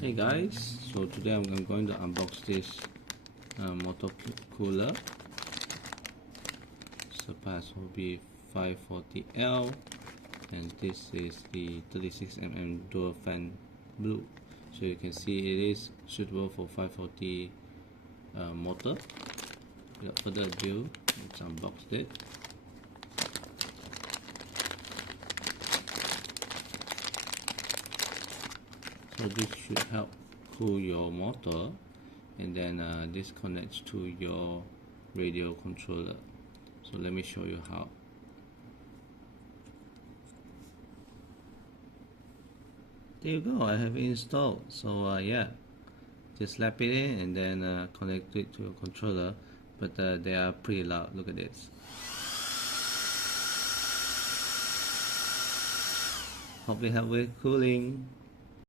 Hey guys, so today I'm going to unbox this motor cooler. Surpass Hobby 540L, and this is the 36mm dual fan blue. So you can see it is suitable for 540 motor. Without further ado, let's unbox it. So this should help cool your motor, and then this connects to your radio controller. So let me show you how. There you go, I have it installed. So yeah, just slap it in and then connect it to your controller. But they are pretty loud. Look at this. Hope they help with cooling.